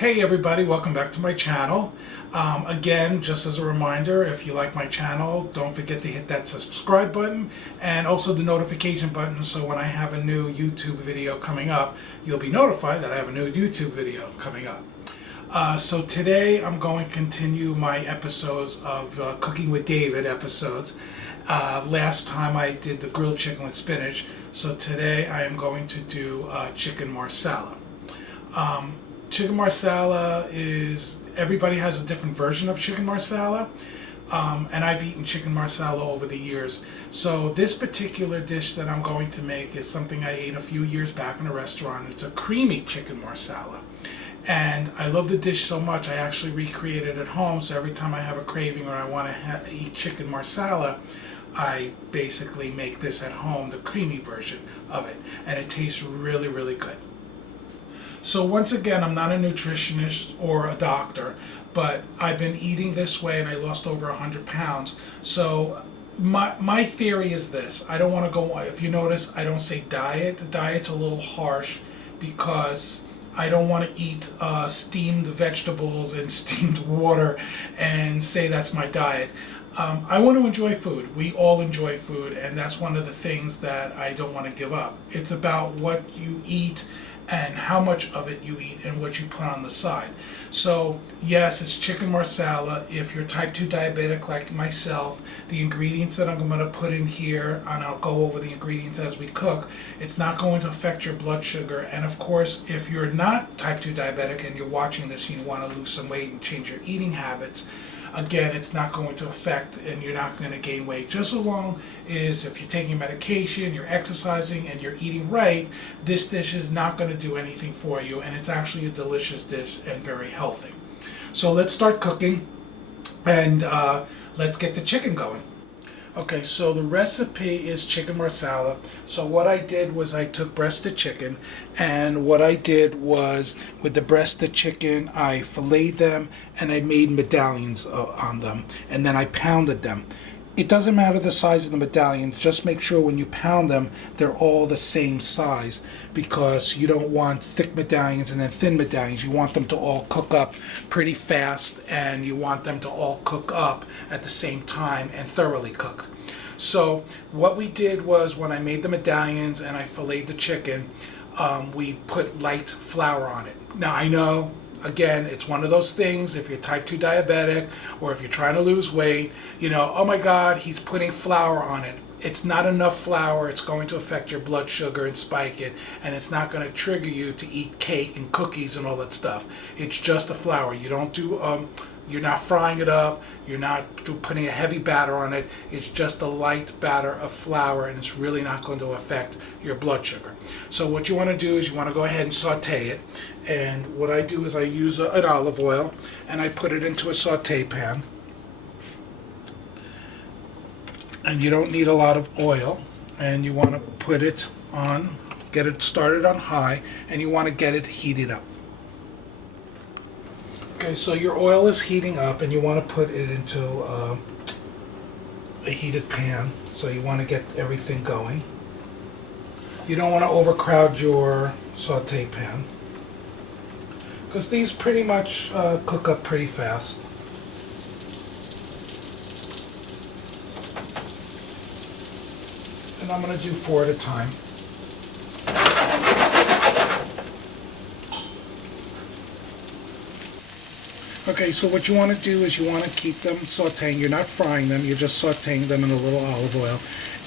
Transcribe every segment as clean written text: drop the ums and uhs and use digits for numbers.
Hey everybody, welcome back to my channel. Again, just as a reminder, if you like my channel, don't forget to hit that subscribe button and also the notification button so when I have a new YouTube video coming up, you'll be notified that I have a new YouTube video coming up. So today I'm going to continue my episodes of Cooking with David episodes. Last time I did the grilled chicken with spinach, so today I am going to do chicken marsala. Chicken marsala is, everybody has a different version of chicken marsala, and I've eaten chicken marsala over the years. So this particular dish that I'm going to make is something I ate a few years back in a restaurant. It's a creamy chicken marsala. And I love the dish so much I actually recreate it at home, so every time I have a craving or I want to eat chicken marsala, I basically make this at home, the creamy version of it. And it tastes really, really good. So once again, I'm not a nutritionist or a doctor, but I've been eating this way and I lost over 100 pounds. So my theory is this. I don't want to go, if you notice, I don't say diet. The diet's a little harsh because I don't want to eat steamed vegetables and steamed water and say that's my diet. I want to enjoy food. We all enjoy food, and that's one of the things that I don't want to give up. It's about what you eat and how much of it you eat and what you put on the side. So yes, it's chicken marsala. If you're type 2 diabetic like myself, the ingredients that I'm going to put in here, and I'll go over the ingredients as we cook, it's not going to affect your blood sugar. And of course, if you're not type 2 diabetic and you're watching this and you want to lose some weight and change your eating habits, again, it's not going to affect and you're not going to gain weight. Just as long as if you're taking medication, you're exercising, and you're eating right, this dish is not going to do anything for you, and it's actually a delicious dish and very healthy. So let's start cooking, and let's get the chicken going. Okay, so the recipe is chicken marsala. So what I did was I took breasted chicken, and what I did was with the breasted chicken, I filleted them and I made medallions on them, and then I pounded them. It doesn't matter the size of the medallions, just make sure when you pound them, they're all the same size, because you don't want thick medallions and then thin medallions. You want them to all cook up pretty fast, and you want them to all cook up at the same time and thoroughly cooked. So what we did was, when I made the medallions and I filleted the chicken, we put light flour on it. Now I know, again, it's one of those things, if you're type 2 diabetic or if you're trying to lose weight, you know, oh my God, he's putting flour on it. It's not enough flour. It's going to affect your blood sugar and spike it, and it's not going to trigger you to eat cake and cookies and all that stuff. It's just a flour. You don't do, you're not frying it up. You're not putting a heavy batter on it. It's just a light batter of flour, and it's really not going to affect your blood sugar. So what you want to do is you want to go ahead and saute it. And what I do is I use an olive oil, and I put it into a saute pan. And you don't need a lot of oil, and you want to put it on, get it started on high, and you want to get it heated up. Okay, so your oil is heating up, and you want to put it into a heated pan, so you want to get everything going. You don't want to overcrowd your saute pan, because these pretty much cook up pretty fast. And I'm going to do 4 at a time. Okay, so what you want to do is you want to keep them sauteing. You're not frying them, you're just sauteing them in a little olive oil,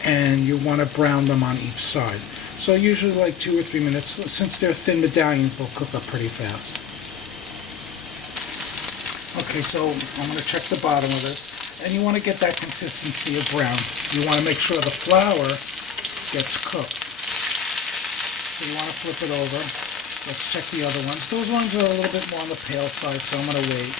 and you want to brown them on each side. So usually like 2 or 3 minutes. Since they're thin medallions, they'll cook up pretty fast. Okay, so I'm going to check the bottom of this. And you want to get that consistency of brown. You want to make sure the flour gets cooked. So you want to flip it over. Let's check the other ones. Those ones are a little bit more on the pale side, so I'm going to wait.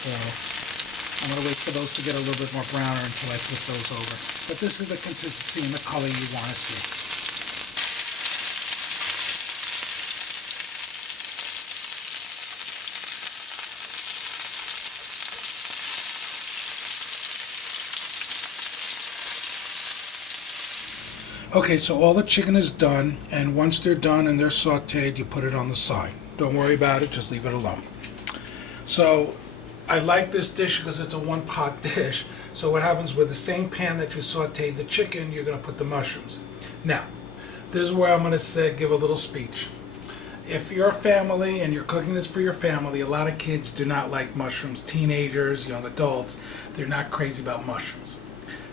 So I'm going to wait for those to get a little bit more browner until I flip those over. But this is the consistency and the color you want to see. Okay, so all the chicken is done, and once they're done and they're sauteed, you put it on the side. Don't worry about it, just leave it alone. So I like this dish because it's a one-pot dish. So what happens with the same pan that you sauteed the chicken, you're going to put the mushrooms. Now, this is where I'm going to give a little speech. If you're a family and you're cooking this for your family, a lot of kids do not like mushrooms. Teenagers, young adults, they're not crazy about mushrooms.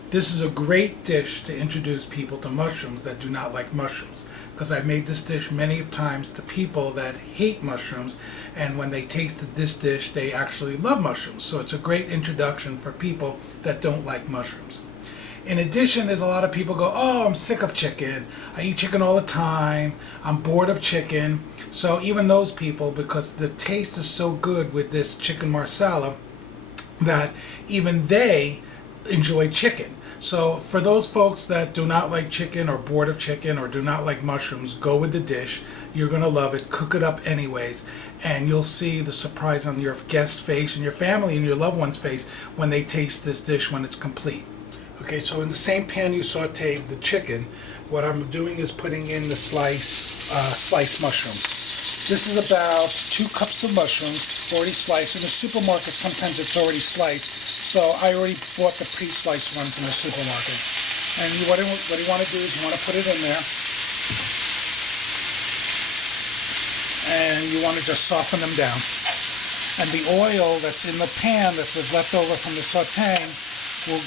This is a great dish to introduce people to mushrooms that do not like mushrooms, because I've made this dish many times to people that hate mushrooms, and when they tasted this dish, they actually love mushrooms. So it's a great introduction for people that don't like mushrooms. In addition, there's a lot of people go, oh, I'm sick of chicken. I eat chicken all the time. I'm bored of chicken. So even those people, because the taste is so good with this chicken marsala, that even they enjoy chicken. So for those folks that do not like chicken or bored of chicken or do not like mushrooms, go with the dish. You're going to love it. Cook it up anyways. And you'll see the surprise on your guest's face and your family and your loved one's face when they taste this dish when it's complete. Okay, so in the same pan you sauteed the chicken, what I'm doing is putting in the sliced mushrooms. This is about 2 cups of mushrooms, already sliced. In the supermarket, sometimes it's already sliced. So I already bought the pre-sliced ones in the supermarket. And what you want to do is you want to put it in there. And you want to just soften them down. And the oil that's in the pan that was left over from the sauteing, we'll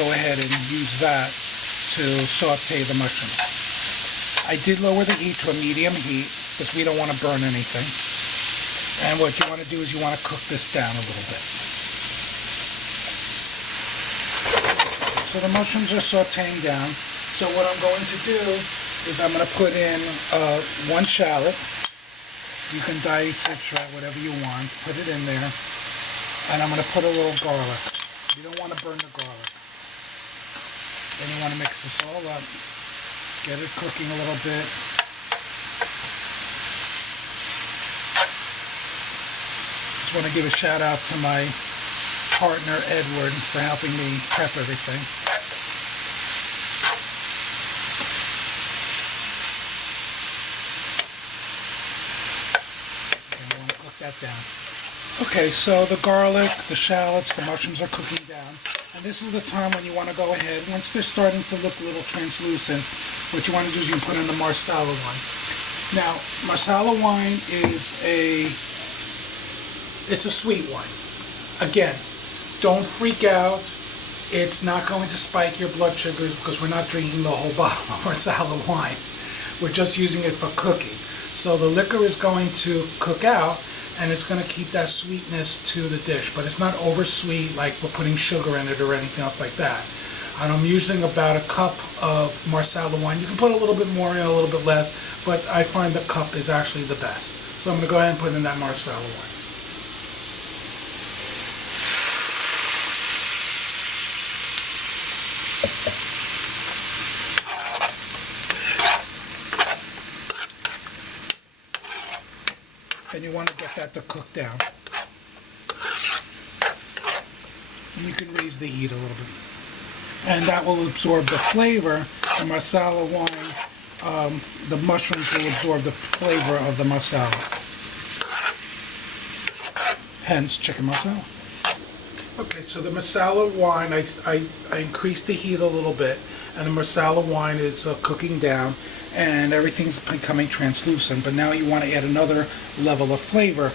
go ahead and use that to saute the mushrooms. I did lower the heat to a medium heat because we don't want to burn anything. And what you want to do is you want to cook this down a little bit. So the mushrooms are sauteing down. So what I'm going to do is I'm going to put in 1 shallot. You can dice it, try whatever you want. Put it in there. And I'm going to put a little garlic. You don't want to burn the garlic. Then you want to mix this all up. Get it cooking a little bit. Just want to give a shout out to my partner Edward for helping me prep everything. And I want to cook that down. Okay, so the garlic, the shallots, the mushrooms are cooking down. And this is the time when you want to go ahead, once they're starting to look a little translucent, what you want to do is you put in the Marsala wine. Now, Marsala wine is it's a sweet wine. Again, don't freak out. It's not going to spike your blood sugar because we're not drinking the whole bottle of Marsala wine. We're just using it for cooking. So the liquor is going to cook out, and it's going to keep that sweetness to the dish, but it's not over sweet like we're putting sugar in it or anything else like that. And I'm using about 1 cup of Marsala wine. You can put a little bit more in, a little bit less, but I find the cup is actually the best. So I'm going to go ahead and put in that Marsala wine. And you want to get that to cook down. And you can raise the heat a little bit. And that will absorb the flavor. The Marsala wine, the mushrooms will absorb the flavor of the Marsala. Hence, chicken Marsala. Okay, so the Marsala wine, I increased the heat a little bit, and the Marsala wine is cooking down, and everything's becoming translucent, but now you want to add another level of flavor.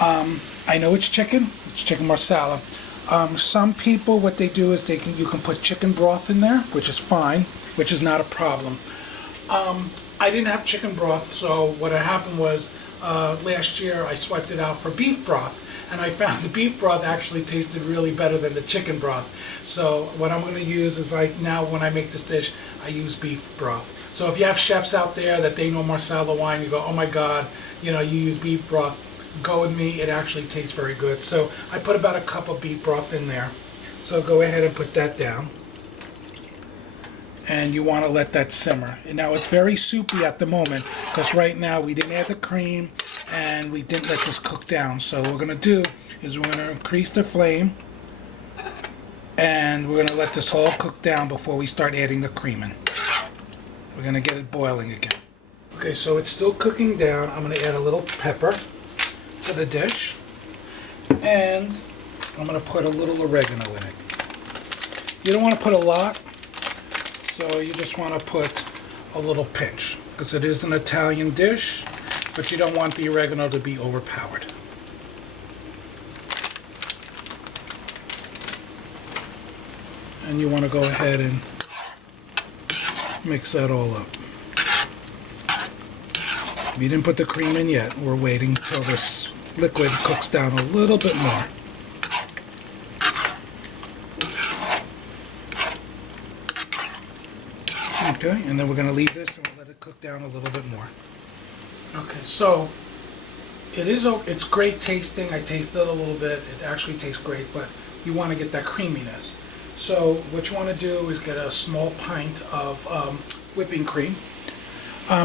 I know it's chicken Marsala. Some people, what they do is you can put chicken broth in there, which is fine, which is not a problem. I didn't have chicken broth, so what happened was last year I swiped it out for beef broth, and I found the beef broth actually tasted really better than the chicken broth. So what I'm going to use is now when I make this dish, I use beef broth. So if you have chefs out there that they know Marsala wine, you go, oh my God, you use beef broth, go with me, it actually tastes very good. So I put about 1 cup of beef broth in there. So go ahead and put that down. And you want to let that simmer. And now it's very soupy at the moment because right now we didn't add the cream and we didn't let this cook down. So what we're going to do is we're going to increase the flame. And we're going to let this all cook down before we start adding the cream in. We're going to get it boiling again. Okay, so it's still cooking down. I'm going to add a little pepper to the dish. And I'm going to put a little oregano in it. You don't want to put a lot, so you just want to put a little pinch, because it is an Italian dish, but you don't want the oregano to be overpowered. And you want to go ahead and mix that all up. We didn't put the cream in yet. We're waiting till this liquid cooks down a little bit more. Okay, and then we're going to leave this and we'll let it cook down a little bit more. Okay, so it's great tasting. I tasted it a little bit. It actually tastes great, but you want to get that creaminess. So what you want to do is get a small pint of whipping cream.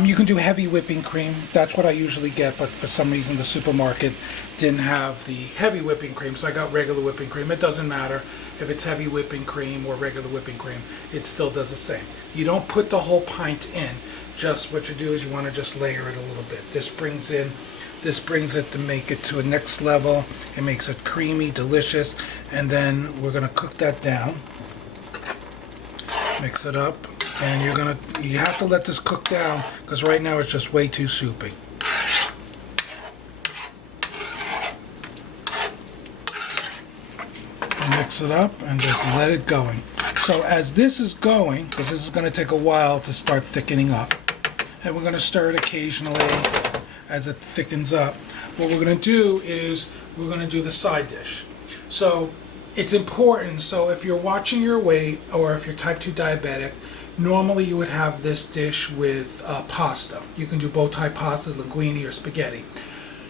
You can do heavy whipping cream. That's what I usually get, but for some reason the supermarket didn't have the heavy whipping cream, so I got regular whipping cream. It doesn't matter if it's heavy whipping cream or regular whipping cream. It still does the same. You don't put the whole pint in. Just what you do is you want to just layer it a little bit. This brings it to make it to a next level. It makes it creamy, delicious, and then we're going to cook that down. Mix it up. And you have to let this cook down, because right now it's just way too soupy. And mix it up and just let it going. So as this is going, because this is going to take a while to start thickening up, and we're going to stir it occasionally as it thickens up, what we're going to do is we're going to do the side dish. So it's important, so if you're watching your weight or if you're type 2 diabetic, normally you would have this dish with pasta. You can do bow tie pastas, linguine, or spaghetti.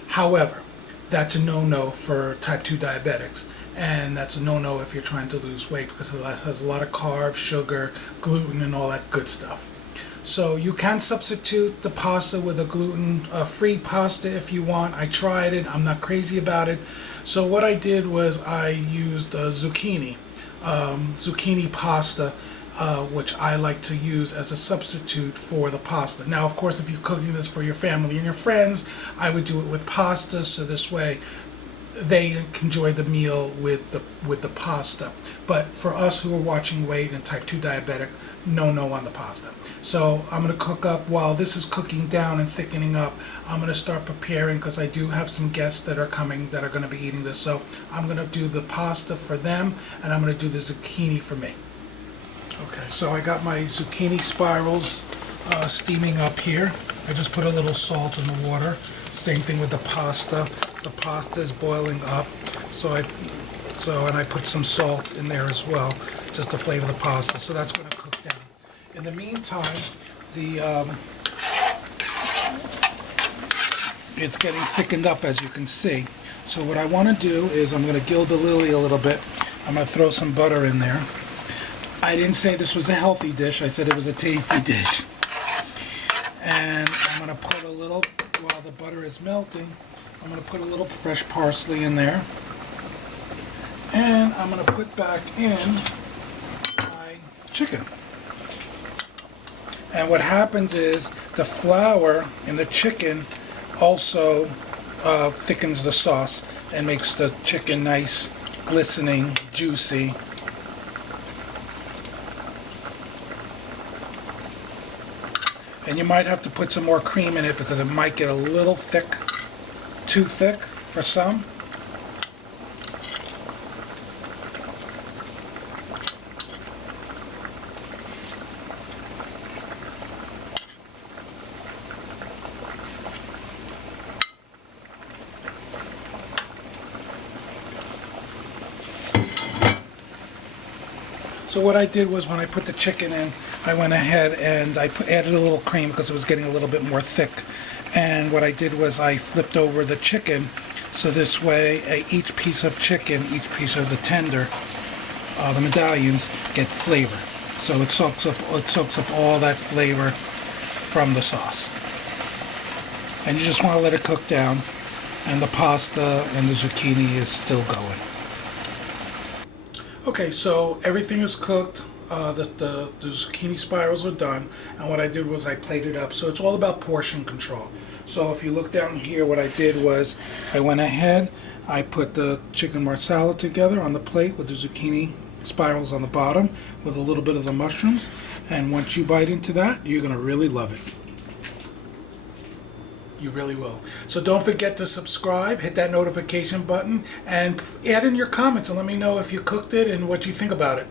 However, that's a no-no for type 2 diabetics. And that's a no-no if you're trying to lose weight, because it has a lot of carbs, sugar, gluten, and all that good stuff. So you can substitute the pasta with a gluten-free pasta if you want. I tried it. I'm not crazy about it. So what I did was I used zucchini pasta, which I like to use as a substitute for the pasta. Now, of course, if you're cooking this for your family and your friends, I would do it with pasta, so this way they can enjoy the meal with the pasta. But for us who are watching weight and type 2 diabetic, no on the pasta. So I'm going to cook up while this is cooking down and thickening up. I'm going to start preparing, because I do have some guests that are coming that are going to be eating this. So I'm going to do the pasta for them, and I'm going to do the zucchini for me. Okay, so I got my zucchini spirals steaming up here. I just put a little salt in the water. Same thing with the pasta. The pasta is boiling up, and I put some salt in there as well, just to flavor the pasta. So that's going to cook down. In the meantime, it's getting thickened up, as you can see. So what I want to do is I'm going to gild the lily a little bit. I'm going to throw some butter in there. I didn't say this was a healthy dish. I said it was a tasty dish. And I'm going to put a little, while the butter is melting, I'm going to put a little fresh parsley in there. And I'm going to put back in my chicken. And what happens is the flour in the chicken also thickens the sauce and makes the chicken nice, glistening, juicy. And you might have to put some more cream in it, because it might get a little thick, too thick for some. So what I did was, when I put the chicken in, I went ahead and added a little cream, because it was getting a little bit more thick. And what I did was I flipped over the chicken, so this way each piece of chicken, each piece of the tender, the medallions, get flavor. So it soaks up all that flavor from the sauce. And you just want to let it cook down, and the pasta and the zucchini is still going. Okay, so everything is cooked. The zucchini spirals are done, and what I did was I plated up. So it's all about portion control. So if you look down here, what I did was I went ahead, I put the chicken marsala together on the plate with the zucchini spirals on the bottom with a little bit of the mushrooms, and once you bite into that, you're going to really love it. You really will. So don't forget to subscribe, hit that notification button, and add in your comments and let me know if you cooked it and what you think about it.